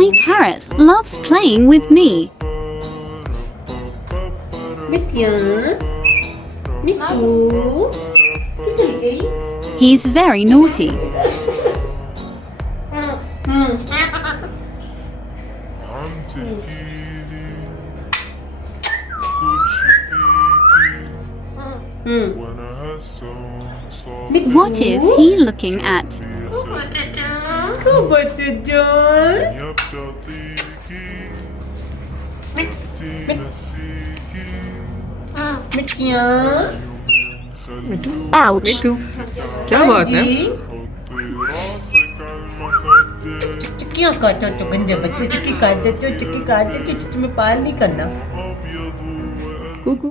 My parrot loves playing with me. मिठिया मिठू किधर गई He's very naughty. What is he looking at? मिठिया Ouch! मिठू क्या बात है चिक्कियां काटो तो गंजे बच्चे चिक्की काट देते हो चिक्की काट देते हो तुम्हें पाल नहीं करना कुकू